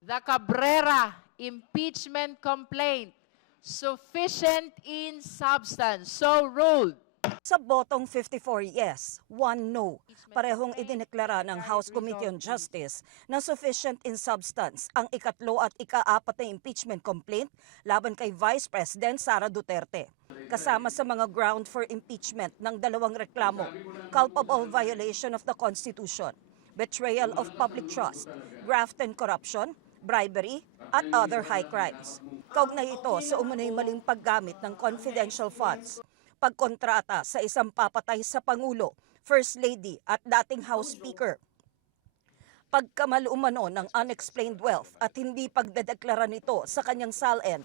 The Cabrera impeachment complaint, sufficient in substance, so ruled. Sa botong 54 yes, 1 no, parehong idineklara ng House Committee on Justice na sufficient in substance ang ikatlo at ika-apat na impeachment complaint laban kay Vice President Sara Duterte. Kasama sa mga ground for impeachment ng dalawang reklamo, culpable violation of the Constitution, betrayal of public trust, graft and corruption, bribery, at other high crimes. Kaugnay ito sa umunoy maling paggamit ng confidential funds, pagkontrata sa isang papatay sa Pangulo, First Lady at dating House Speaker, pagkamalumano ng unexplained wealth at hindi pagdedeklara nito sa kanyang SALN,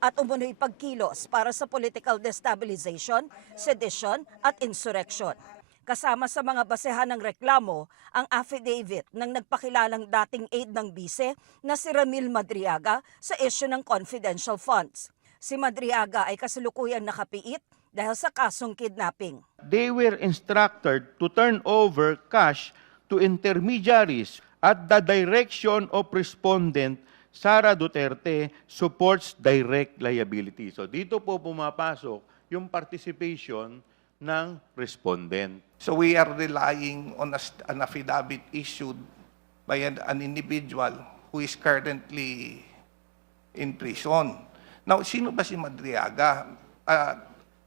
at umunoy pagkilos para sa political destabilization, sedition at insurrection. Kasama sa mga basehan ng reklamo ang affidavit ng nagpakilalang dating aide ng bise na si Ramil Madriaga sa issue ng confidential funds. Si Madriaga ay kasalukuyang nakapiit dahil sa kasong kidnapping. They were instructed to turn over cash to intermediaries at the direction of respondent Sara Duterte supports direct liability. So dito po pumapasok yung participation ng respondent. So we are relying on an affidavit issued by an individual who is currently in prison. Now, sino ba si Madriaga?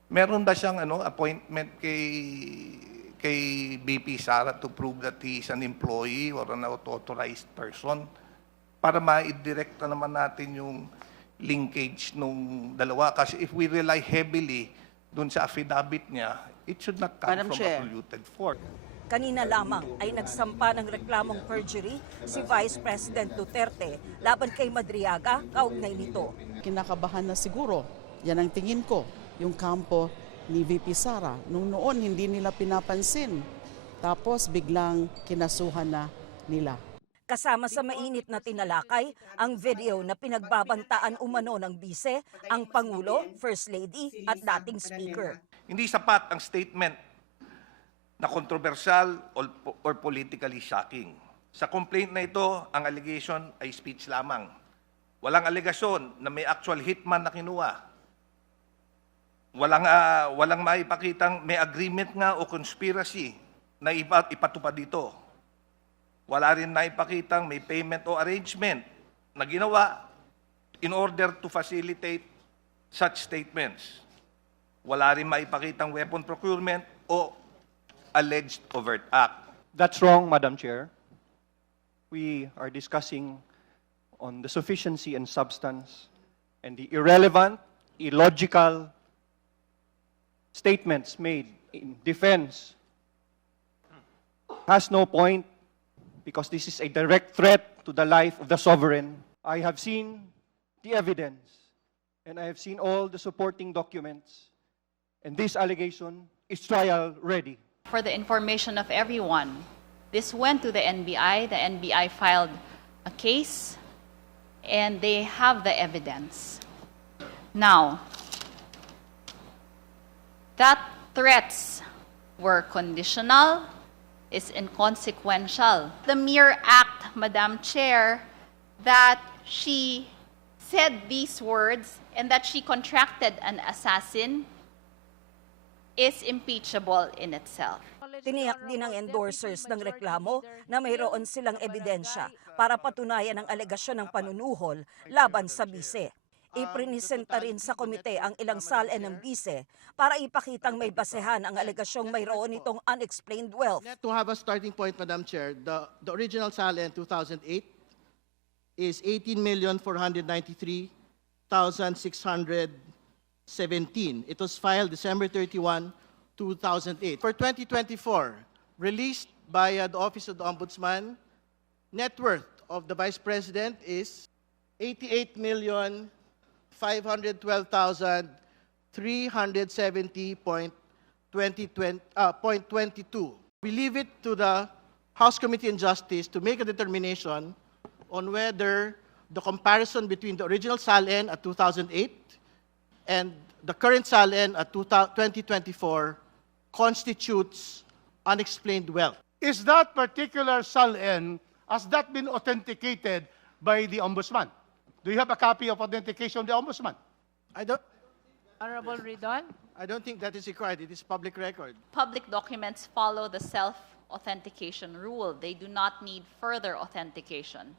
Meron ba siyang appointment kay BP Sara to prove that he is an employee or an authorized person? Para ma-direct na naman natin yung linkage nung dalawa. Kasi if we rely heavily dun sa affidavit niya, it should not come Madam from Chair. a polluted fort. Kanina lamang ay nagsampa ng reklamong perjury si Vice President Duterte laban kay Madriaga kaugnay nito. Kinakabahan na siguro, yan ang tingin ko, yung kampo ni VP Sara. Nung noon, hindi nila pinapansin. Tapos biglang kinasuhan na nila. Kasama sa mainit na tinalakay ang video na pinagbabantaan umano ng bise, ang Pangulo, First Lady at dating Speaker. Hindi sapat ang statement na kontrobersyal or politically shocking. Sa complaint na ito, ang allegation ay speech lamang. Walang alegasyon na may actual hitman na kinuha. Walang maipakitang may agreement nga o conspiracy na ipatupad dito. Wala rin naipakitang may payment o arrangement na ginawa in order to facilitate such statements. Wala rin maipakitang weapon procurement o alleged overt act. That's wrong, Madam Chair. We are discussing on the sufficiency and substance and the irrelevant, illogical statements made in defense has no point because this is a direct threat to the life of the sovereign. I have seen the evidence and I have seen all the supporting documents, and this allegation is trial ready. For the information of everyone, this went to the NBI. The NBI filed a case, and they have the evidence. Now, that threats were conditional, is inconsequential. The mere act, Madam Chair, that she said these words and that she contracted an assassin is impeachable in itself. Tiniyak din ng endorsers ng reklamo na mayroon silang ebidensya para patunayan ang alegasyon ng panunuhol laban sa bise. Iprinisenta rin sa komite ang ilang SALN ng bise para ipakitang may basehan ang alegasyong mayroon itong unexplained wealth. To have a starting point, Madam Chair, the original SALN 2008 is 18,493,617. It was filed December 31, 2008. For 2024, released by the Office of the Ombudsman, net worth of the Vice President is 88,512,370.22. We leave it to the House Committee on Justice to make a determination on whether the comparison between the original SALN at 2008 and the current SALN at 2024 constitutes unexplained wealth. Is that particular SALN, has that been authenticated by the Ombudsman. Do you have a copy of authentication of the Ombudsman? Honorable Ridon? I don't think that is required. It is public record. Public documents follow the self-authentication rule. They do not need further authentication.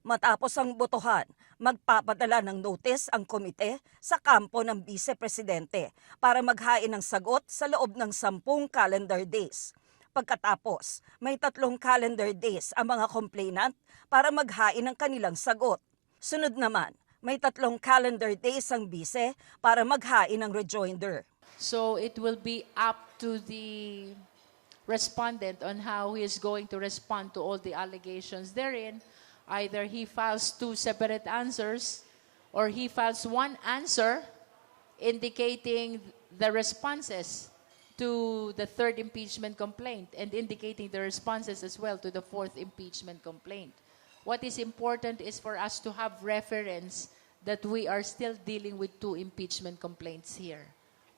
Matapos ang botohan, magpapadala ng notice ang komite sa kampo ng Vice-Presidente para maghain ng sagot sa loob ng 10 calendar days. Pagkatapos, may 3 calendar days ang mga complainant para maghain ng kanilang sagot. Sunod naman, may 3 calendar days ang Vice para maghain ng rejoinder. So it will be up to the respondent on how he is going to respond to all the allegations therein. Either he files 2 separate answers or he files 1 answer indicating the responses to the 3rd impeachment complaint and indicating the responses as well to the 4th impeachment complaint. What is important is for us to have reference that we are still dealing with 2 impeachment complaints here,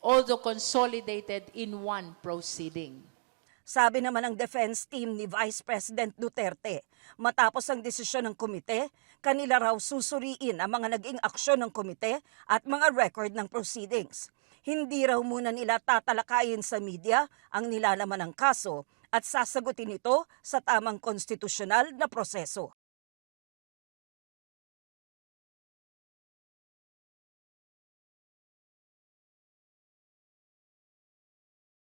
although consolidated in 1 proceeding. Sabi naman ng defense team ni Vice President Duterte, matapos ang desisyon ng komite, kanila raw susuriin ang mga naging aksyon ng komite at mga record ng proceedings. Hindi raw muna nila tatalakayin sa media ang nilalaman ng kaso at sasagutin ito sa tamang konstitusyonal na proseso.